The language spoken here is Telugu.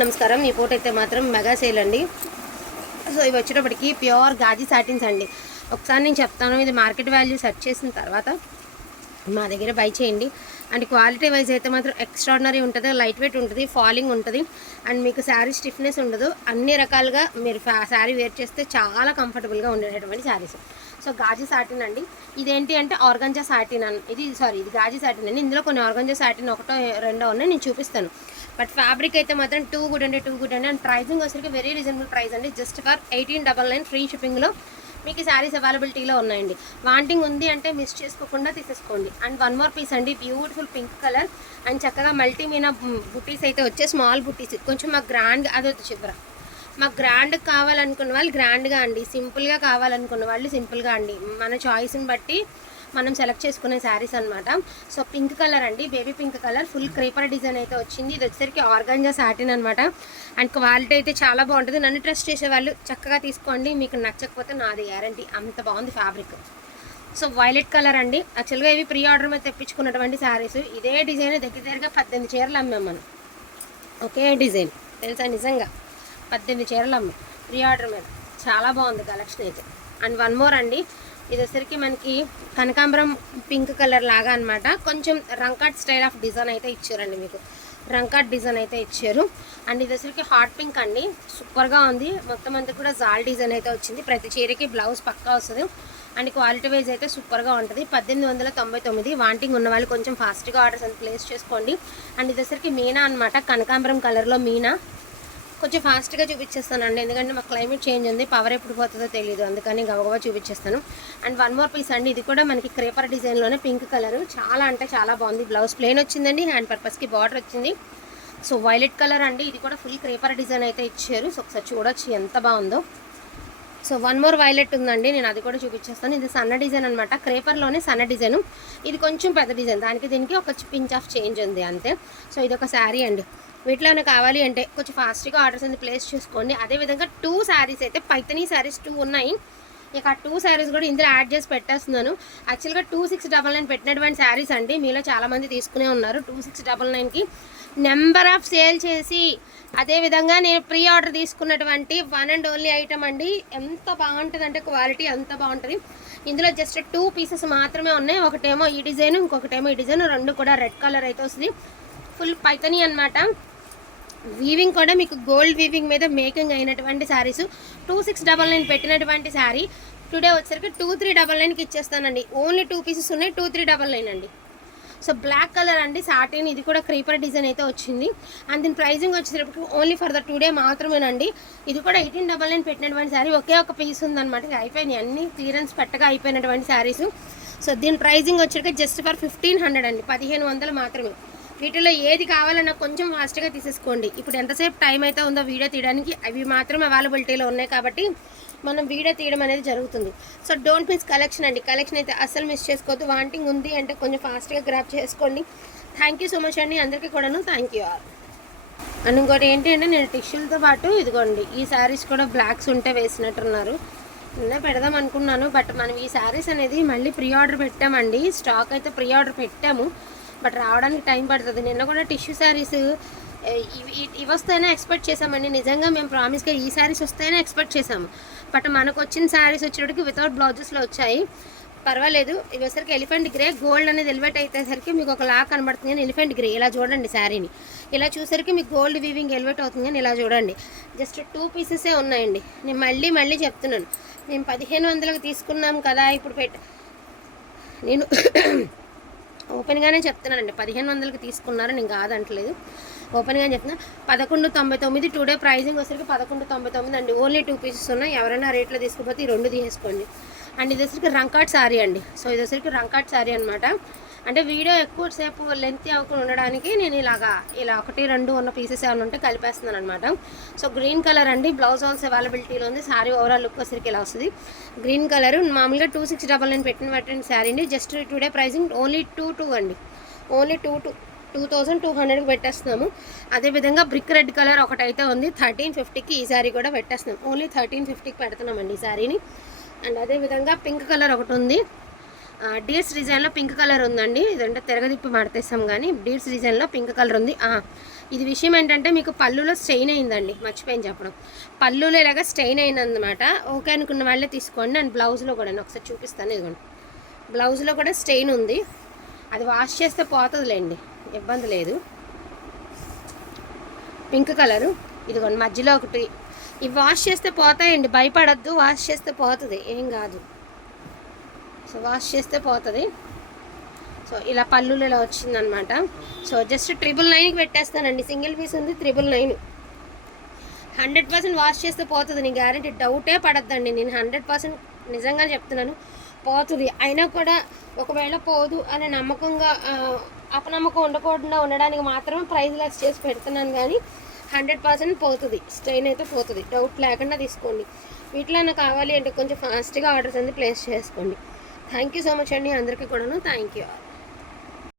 నమస్కారం. ఈ పూట అయితే మాత్రం మెగా సేల్ అండి. సో ఇవి వచ్చేటప్పటికి ప్యూర్ గాజీ సాటిన్స్ అండి. ఒకసారి నేను చెప్తాను, ఇది మార్కెట్ వాల్యూ సెర్చ్ చేసిన తర్వాత మా దగ్గర బై చేయండి. అండ్ క్వాలిటీ వైజ్ అయితే మాత్రం ఎక్స్ట్రాడినరీ ఉంటుంది, లైట్ వెయిట్ ఉంటుంది, ఫాలింగ్ ఉంటుంది, అండ్ మీకు శారీ స్టిఫ్నెస్ ఉండదు. అన్ని రకాలుగా మీరు శారీ వేర్ చేస్తే చాలా కంఫర్టబుల్గా ఉండేటటువంటి శారీస్. సో గాజీ సాటిన్ అండి. ఇదేంటి అంటే ఆర్గంజా సాటిన్ ఇది గాజీ సాటిన్ అండి. ఇందులో కొన్ని ఆర్గంజా సాటిన్ ఒకటో రెండో ఉన్నాయి, నేను చూపిస్తాను. బట్ ఫ్యాబ్రిక్ అయితే మాత్రం టూ గుడ్ అండి. అండ్ ప్రైజింగ్ వచ్చరికి వెరీ రీజనబుల్ ప్రైస్ అండి. జస్ట్ ఫర్ 1899 ఫ్రీ షిప్పింగ్లో మీకు ఈ శారీస్ అవైలబిలిటీలో ఉన్నాయండి. వాంటింగ్ ఉంది అంటే మిస్ చేసుకోకుండా తీసేసుకోండి. అండ్ వన్ మోర్ పీస్ అండి, బ్యూటిఫుల్ పింక్ కలర్ అండ్ చక్కగా మల్టీమీనా బుట్టీస్ అయితే వచ్చే స్మాల్ బుట్టీస్. కొంచెం మాకు గ్రాండ్ అదొద్దు చివర, మాకు గ్రాండ్ కావాలనుకున్న వాళ్ళు గ్రాండ్గా అండి, సింపుల్గా కావాలనుకున్న వాళ్ళు సింపుల్గా అండి. మన చాయిస్ని బట్టి మనం సెలెక్ట్ చేసుకునే శారీస్ అనమాట. సో పింక్ కలర్ అండి, baby pink colour, full creeper design అయితే వచ్చింది. ఇది వచ్చేసరికి ఆర్గాంజా సాటిన్ అనమాట. అండ్ క్వాలిటీ అయితే చాలా బాగుంటుంది. నన్ను ట్రస్ట్ చేసే వాళ్ళు చక్కగా తీసుకోండి, మీకు నచ్చకపోతే నాది గ్యారంటీ, అంత బాగుంది ఫ్యాబ్రిక్. సో వైలెట్ కలర్ అండి. యాక్చువల్గా ఇవి ప్రీ ఆర్డర్ మీద తెప్పించుకున్నటువంటి శారీస్. ఇదే డిజైన్ దగ్గరగా 18 చీరలు అమ్మాం మనం, ఒకే డిజైన్ తెలుసా, నిజంగా 18 చీరలు అమ్మాం ప్రీ ఆర్డర్ మీద. చాలా బాగుంది కలెక్షన్ అయితే. అండ్ వన్ మోర్ అండి, ఇది వచ్చరికి మనకి కనకాంబరం పింక్ కలర్ లాగా అనమాట. కొంచెం రంకాట్ స్టైల్ ఆఫ్ డిజైన్ అయితే ఇచ్చారండి, మీకు రంకాట్ డిజైన్ అయితే ఇచ్చారు. అండ్ ఇది వచ్చరికి హాట్ పింక్ అండి, సూపర్గా ఉంది. మొత్తం అంతా కూడా జాల్ డిజైన్ అయితే వచ్చింది. ప్రతి చీరకి బ్లౌజ్ పక్కా వస్తుంది. అండ్ క్వాలిటీ వైజ్ అయితే సూపర్గా ఉంటుంది. 1899. వాంటింగ్ ఉన్న వాళ్ళు కొంచెం ఫాస్ట్గా ఆర్డర్స్ అని ప్లేస్ చేసుకోండి. అండ్ ఇది వచ్చరికి మీనా అనమాట, కనకాంబరం కలర్లో మీనా. కొంచెం ఫాస్ట్గా చూపించేస్తానండి, ఎందుకంటే మాకు క్లైమేట్ చేంజ్ ఉంది, పవర్ ఎప్పుడు పోతుందో తెలియదు, అందుకని గబగబా చూపించేస్తాను. అండ్ వన్ మోర్ పీస్ అండి, ఇది కూడా మనకి క్రేపర్ డిజైన్లోనే పింక్ కలర్, చాలా అంటే చాలా బాగుంది. బ్లౌజ్ ప్లెయిన్ వచ్చిందండి, హ్యాండ్ పర్పస్కి బార్డర్ వచ్చింది. సో వైలెట్ కలర్ అండి, ఇది కూడా ఫుల్ క్రేపర్ డిజైన్ అయితే ఇచ్చారు. సో ఒకసారి చూడొచ్చు ఎంత బాగుందో. సో వన్ మోర్ వైలెట్ ఉందండి, నేను అది కూడా చూపించేస్తాను. ఇది సన్న డిజైన్ అనమాట, క్రేపర్లోనే సన్న డిజైన్. ఇది కొంచెం పెద్ద డిజైన్, దానికి దీనికి ఒక పించ్ ఆఫ్ చేంజ్ ఉంది అంతే. సో ఇది ఒక శారీ అండి. వీటిలోనే కావాలి అంటే కొంచెం ఫాస్ట్గా ఆర్డర్స్ అనేది ప్లేస్ చేసుకోండి. అదేవిధంగా 2 శారీస్ అయితే పైతనీ శారీస్ 2 ఉన్నాయి. ఇక ఆ 2 శారీస్ కూడా ఇందులో యాడ్ చేసి పెట్టేస్తున్నాను. యాక్చువల్గా 2699 పెట్టినటువంటి శారీస్ అండి, మీలో చాలామంది తీసుకునే ఉన్నారు. 2699కి నెంబర్ ఆఫ్ సేల్ చేసి, అదేవిధంగా నేను ప్రీ ఆర్డర్ తీసుకున్నటువంటి వన్ అండ్ ఓన్లీ ఐటమ్ అండి. ఎంత బాగుంటుంది అంటే క్వాలిటీ అంత బాగుంటుంది. ఇందులో జస్ట్ 2 పీసెస్ మాత్రమే ఉన్నాయి. ఒకటేమో ఈ డిజైన్, ఇంకొకటేమో ఈ డిజైన్, రెండు కూడా రెడ్ కలర్ అయితే వస్తుంది. ఫుల్ పైతనీ అనమాట. వీవింగ్ కూడా మీకు గోల్డ్ వీవింగ్ మీద మేకింగ్ అయినటువంటి శారీస్. 2699 పెట్టినటువంటి శారీ టుడే వచ్చేసరికి 2399కి ఇచ్చేస్తానండి. ఓన్లీ 2 పీసెస్ ఉన్నాయి, 2399 అండి. సో బ్లాక్ కలర్ అండి సాటిన్, ఇది కూడా క్రీపర్ డిజైన్ అయితే వచ్చింది. అండ్ దీని ప్రైజింగ్ వచ్చేసరికి ఓన్లీ ఫర్ ద టుడే మాత్రమేనండి. ఇది కూడా 1899 పెట్టినటువంటి శారీ, ఒకే ఒక పీస్ ఉందన్నమాట. ఇది అయిపోయినాయి, అన్ని క్లియరెన్స్ పెట్టగా అయిపోయినటువంటి శారీస్. సో దీని ప్రైజింగ్ వచ్చేసరికి జస్ట్ ఫర్ 1500 అండి, 1500 మాత్రమే. వీటిలో ఏది కావాలన్నా కొంచెం ఫాస్ట్గా తీసేసుకోండి. ఇప్పుడు ఎంతసేపు టైం అయితే ఉందో వీడియో తీయడానికి, అవి మాత్రం అవైలబిలిటీలో ఉన్నాయి కాబట్టి మనం వీడియో తీయడం అనేది జరుగుతుంది. సో డోంట్ మిస్ కలెక్షన్ అండి. కలెక్షన్ అయితే అస్సలు మిస్ చేసుకోవద్దు. వాంటింగ్ ఉంది అంటే కొంచెం ఫాస్ట్గా గ్రాప్ చేసుకోండి. థ్యాంక్ యూ సో మచ్ అండి, అందరికీ కూడాను థ్యాంక్ యూ ఆల్. అండ్ ఇంకోటి ఏంటి అంటే, నేను టిష్యూలతో పాటు ఇదిగోండి ఈ శారీస్ కూడా బ్లాక్స్ ఉంటే వేసినట్టున్నారు. నిన్న పెడదాం అనుకున్నాను, బట్ మనం ఈ శారీస్ అనేది మళ్ళీ ప్రీ ఆర్డర్ పెట్టామండి. స్టాక్ అయితే ప్రీ ఆర్డర్ పెట్టాము, బట్ రావడానికి టైం పడుతుంది. నిన్న కూడా టిష్యూ శారీస్ ఇవి వస్తాయని ఎక్స్పెక్ట్ చేసామండి. నిజంగా మేము ప్రామిస్గా ఈ శారీస్ వస్తాయని ఎక్స్పెక్ట్ చేసాము, బట్ మనకు వచ్చిన శారీస్ వచ్చేటికి వితౌట్ బ్లౌజెస్లో వచ్చాయి. పర్వాలేదు. ఇవి వచ్చరికి ఎలిఫెంట్ గ్రే, గోల్డ్ అనేది ఎలివేట్ అయ్యేసరికి మీకు ఒక లాక్ కనబడుతుంది కానీ ఎలిఫెంట్ గ్రే. ఇలా చూడండి శారీని, ఇలా చూసరికి మీకు గోల్డ్ వీవింగ్ ఎలివేట్ అవుతుంది కానీ ఇలా చూడండి. జస్ట్ 2 పీసెసే ఉన్నాయండి. నేను మళ్ళీ చెప్తున్నాను, మేము 1500కి తీసుకున్నాం కదా. ఇప్పుడు నేను ఓపెన్గానే చెప్తున్నానండి, 1500కి తీసుకున్నారు, నేను కాదంటలేదు, ఓపెన్గానే చెప్తున్నా. 1199 టుడే ప్రైజింగ్ వచ్చరికి 1199 అండి. ఓన్లీ 2 పీసెస్ ఉన్నాయి. ఎవరైనా రేట్లో తీసుకుపోతే ఈ 2 తీసేసుకోండి. అండ్ ఇది వచ్చరికి రంకాట్ శారీ అండి. సో ఇది వచ్చరికి రంకాట్ శారీ అనమాట. అంటే వీడియో ఎక్కువసేపు లెంత్ అవ్వకుండా ఉండడానికి నేను ఇలా 1, 2 ఉన్న పీసెస్ ఏమైనా ఉంటే కలిపేస్తున్నాను అనమాట. సో గ్రీన్ కలర్ అండి, బ్లౌజ్ ఆల్సో అవైలబిలిటీలో ఉంది. శారీ ఓవరాల్ లుక్ వచ్చరికి ఇలా వస్తుంది. గ్రీన్ కలర్ మామూలుగా 2699 పెట్టిన శారీ అండి. జస్ట్ టుడే ప్రైజింగ్ ఓన్లీ 22 అండి, ఓన్లీ 2200కి పెట్టేస్తున్నాము. అదేవిధంగా బ్రిక్ రెడ్ కలర్ ఒకటైతే ఉంది, 1350కి ఈ శారీ కూడా పెట్టేస్తున్నాం. ఓన్లీ 1350కి పెడుతున్నామండి ఈ శారీని. అండ్ అదేవిధంగా పింక్ కలర్ ఒకటి ఉంది, డీర్స్ డిజైన్లో పింక్ కలర్ ఉందండి. ఇదంటే తిరగదిప్పి మడతేస్తాం కానీ డీర్స్ డిజైన్లో పింక్ కలర్ ఉంది. ఇది విషయం ఏంటంటే మీకు పళ్ళులో స్టెయిన్ అయిందండి, మర్చిపోయింది చెప్పడం. పళ్ళులో ఇలాగ స్టెయిన్ అయిందనమాట. ఓకే అనుకున్న వాళ్ళే తీసుకోండి. అండ్ బ్లౌజ్లో కూడా ఒకసారి చూపిస్తాను, ఇదిగోండి బ్లౌజ్లో కూడా స్టెయిన్ ఉంది. అది వాష్ చేస్తే పోతుందిలేండి, ఇబ్బంది లేదు. పింక్ కలరు, ఇదిగోండి మధ్యలో ఒకటి. ఇవి వాష్ చేస్తే పోతాయండి, భయపడద్దు, వాష్ చేస్తే పోతుంది, ఏం కాదు. సో వాష్ చేస్తే పోతుంది. సో ఇలా పళ్ళులు ఇలా వచ్చిందనమాట. సో జస్ట్ 999కి పెట్టేస్తానండి. సింగిల్ పీస్ ఉంది 999. 100% వాష్ చేస్తే పోతుంది, నీ గ్యారెంటీ, డౌటే పడద్దండి. నేను 100% నిజంగా చెప్తున్నాను, పోతుంది. అయినా కూడా ఒకవేళ పోదు అనే నమ్మకంగా అపనమ్మకం ఉండకుండా ఉండడానికి మాత్రమే ప్రైస్ లెస్ చేసి పెడుతున్నాను. కానీ 100% పోతుంది, స్టెయిన్ అయితే పోతుంది, డౌట్ లేకుండా తీసుకోండి. వీటిలో కావాలి అంటే కొంచెం ఫాస్ట్గా ఆర్డర్స్ అనేది ప్లేస్ చేసుకోండి. థ్యాంక్ యూ సో మచ్ అండి అందరికీ కూడాను. Thank you.